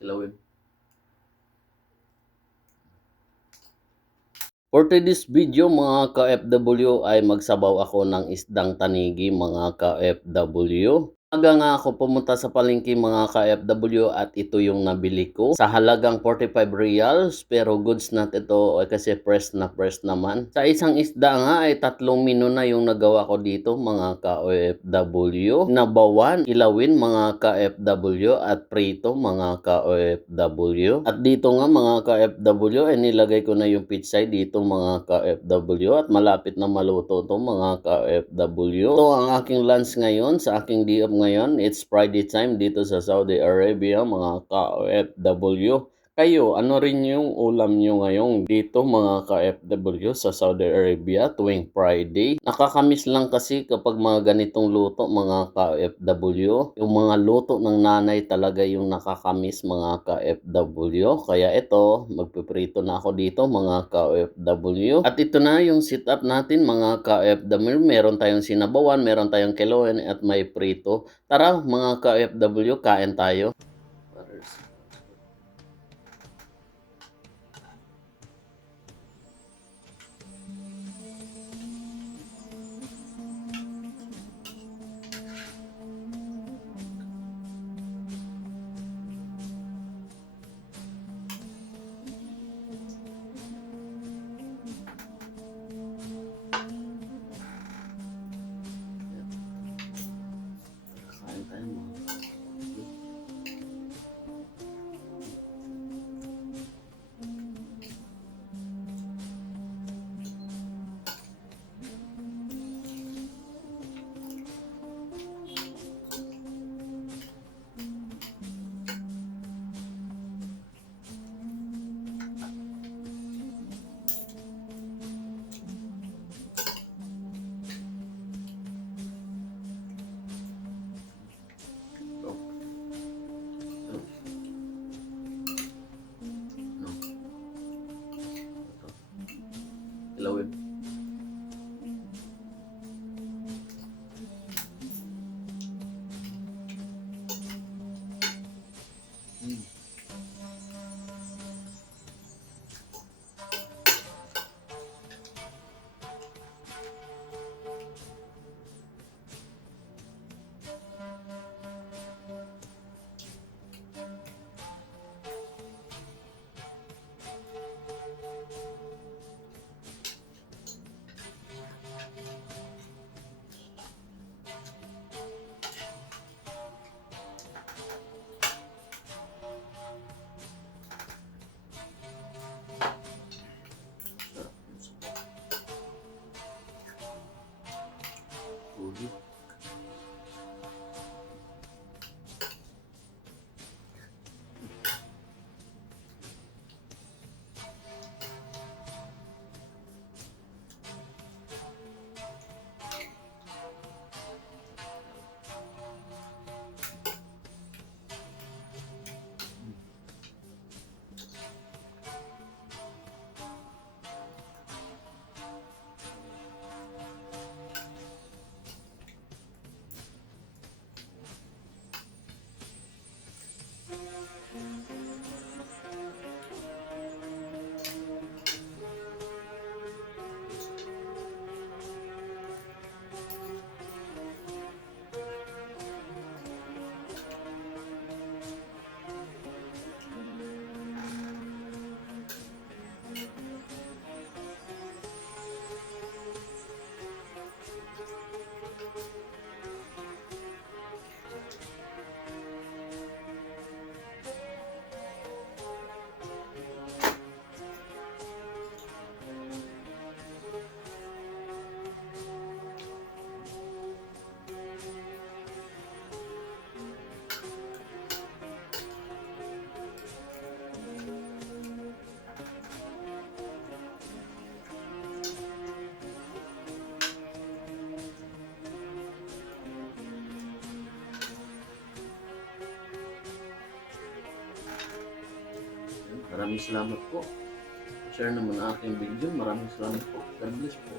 Kilawin. For today's video mga ka-FW ay magsabaw ako ng isdang tanigi mga ka-FW. Aga nga ako pumunta sa palengke mga ka-FW at ito yung nabili ko sa halagang 45 reals pero goods na ito kasi fresh na fresh naman. Sa isang isda nga ay 3 menu na yung nagawa ko dito mga ka-FW. Nabawan, ilawin mga ka-FW at prito mga ka-FW. At dito nga mga ka-FW ay nilagay ko na yung pitsay dito mga ka-FW at malapit na maluto to mga ka-FW. Ito ang aking lunch ngayon sa aking day off ngayon. It's Friday time dito sa Saudi Arabia mga ka-OFW. Kayo, ano rin yung ulam nyo ngayon dito mga ka-FW sa Saudi Arabia tuwing Friday? Nakakamiss lang kasi kapag mga ganitong luto mga ka-FW. Yung mga luto ng nanay talaga yung nakakamiss mga ka-FW. Kaya ito, magpiprito na ako dito mga ka-FW. At ito na yung setup natin mga ka-FW. Meron tayong sinabawan, meron tayong kiloin at may prito. Tara mga ka-FW, kain tayo. Kain tayo mga ka-FW. Kilawin. Ulit. Maraming salamat po. Share naman ang aking video. Maraming salamat po. God bless po.